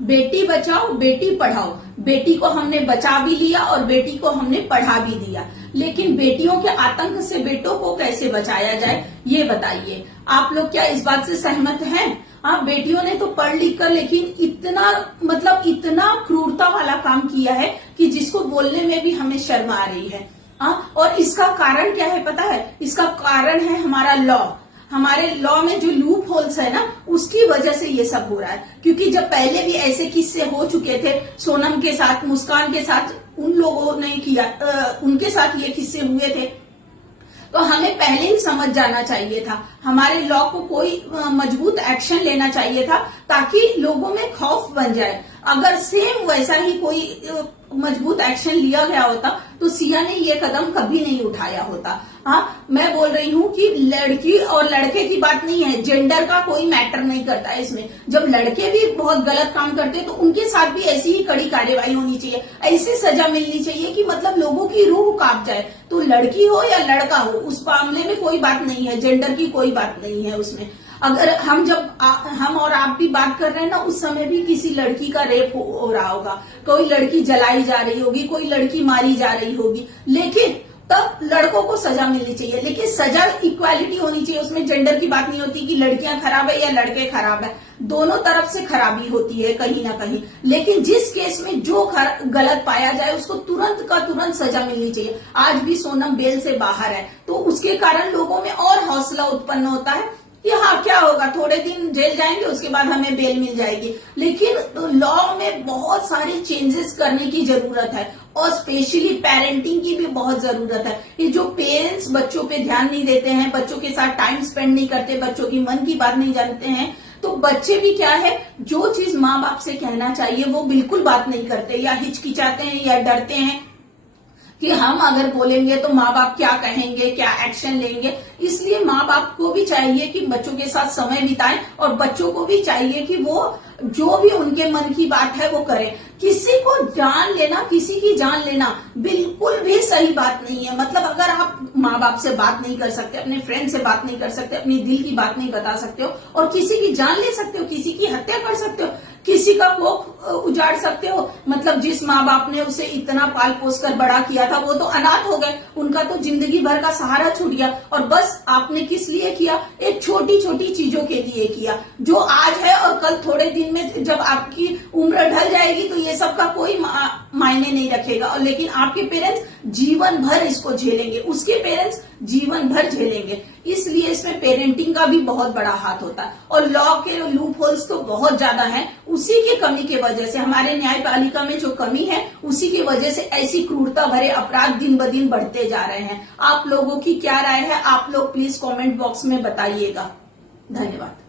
बेटी बचाओ बेटी पढ़ाओ। बेटी को हमने बचा भी लिया और बेटी को हमने पढ़ा भी दिया, लेकिन बेटियों के आतंक से बेटों को कैसे बचाया जाए ये बताइए। आप लोग क्या इस बात से सहमत हैं? हाँ, बेटियों ने तो पढ़ लिख कर लेकिन इतना क्रूरता वाला काम किया है कि जिसको बोलने में भी हमें शर्म आ रही है। हाँ, और इसका कारण क्या है पता है? इसका कारण है हमारा लॉ। हमारे लॉ में जो लूप होल्स है ना, उसकी वजह से ये सब हो रहा है। क्योंकि जब पहले भी ऐसे किस्से हो चुके थे, सोनम के साथ, मुस्कान के साथ, उन लोगों ने किया, उनके साथ ये किस्से हुए थे, तो हमें पहले ही समझ जाना चाहिए था। हमारे लॉ को कोई मजबूत एक्शन लेना चाहिए था ताकि लोगों में खौफ बन जाए। अगर सेम वैसा ही कोई मजबूत एक्शन लिया गया होता तो सिया ने ये कदम कभी नहीं उठाया होता। हाँ, मैं बोल रही हूँ कि लड़की और लड़के की बात नहीं है, जेंडर का कोई मैटर नहीं करता है इसमें। जब लड़के भी बहुत गलत काम करते हैं तो उनके साथ भी ऐसी ही कड़ी कार्रवाई होनी चाहिए, ऐसी सजा मिलनी चाहिए कि मतलब लोगों की रूह कांप जाए। तो लड़की हो या लड़का हो, उस मामले में कोई बात नहीं है, जेंडर की कोई बात नहीं है उसमें। अगर हम और आप भी बात कर रहे हैं ना, उस समय भी किसी लड़की का रेप हो रहा होगा, कोई लड़की जलाई जा रही होगी, कोई लड़की मारी जा रही होगी, लेकिन तब लड़कों को सजा मिलनी चाहिए। लेकिन सजा इक्वालिटी होनी चाहिए, उसमें जेंडर की बात नहीं होती कि लड़कियां खराब है या लड़के खराब है। दोनों तरफ से खराबी होती है कहीं ना कहीं, लेकिन जिस केस में जो गलत पाया जाए उसको तुरंत का तुरंत सजा मिलनी चाहिए। आज भी सोनम बेल से बाहर है तो उसके कारण लोगों में और हौसला उत्पन्न होता है कि हाँ, क्या होगा, थोड़े दिन जेल जाएंगे, उसके बाद हमें बेल मिल जाएगी। लेकिन लॉ में बहुत सारी चेंजेस करने की जरूरत है और स्पेशली पेरेंटिंग की भी बहुत जरूरत है। ये जो पेरेंट्स बच्चों पे ध्यान नहीं देते हैं, बच्चों के साथ टाइम स्पेंड नहीं करते, बच्चों की मन की बात नहीं जानते हैं, तो बच्चे भी क्या है, जो चीज माँ बाप से कहना चाहिए वो बिल्कुल बात नहीं करते, या हिचकिचाते हैं या डरते हैं कि हम अगर बोलेंगे तो माँ बाप क्या कहेंगे, क्या एक्शन लेंगे। इसलिए माँ बाप को भी चाहिए कि बच्चों के साथ समय बिताएं और बच्चों को भी चाहिए कि वो जो भी उनके मन की बात है वो करें। किसी को जान लेना, किसी की जान लेना बिल्कुल भी सही बात नहीं है। मतलब अगर आप माँ बाप से बात नहीं कर सकते, अपने फ्रेंड से बात नहीं कर सकते, अपनी दिल की बात नहीं बता सकते हो और किसी की जान ले सकते हो, किसी की हत्या कर सकते हो, किसी का कोख उजाड़ सकते हो, मतलब जिस माँ बाप ने उसे इतना पाल पोस कर बड़ा किया था वो तो अनाथ हो गए, उनका तो जिंदगी भर का सहारा छूट गया। और बस आपने किस लिए किया? एक छोटी छोटी चीजों के लिए किया, जो आज है और कल थोड़े दिन में जब आपकी उम्र ढल जाएगी तो ये सब का कोई मायने नहीं रखेगा। और लेकिन आपके पेरेंट्स जीवन भर इसको झेलेंगे, उसके पेरेंट्स जीवन भर झेलेंगे। इसलिए इसमें पेरेंटिंग का भी बहुत बड़ा हाथ होता है और लॉ के लूप होल्स तो बहुत ज्यादा हैं। उसी की कमी के वजह से, हमारे न्यायपालिका में जो कमी है उसी की वजह से ऐसी क्रूरता भरे अपराध दिन ब दिन बढ़ते जा रहे हैं। आप लोगों की क्या राय है? आप लोग प्लीज कमेंट बॉक्स में बताइएगा। धन्यवाद।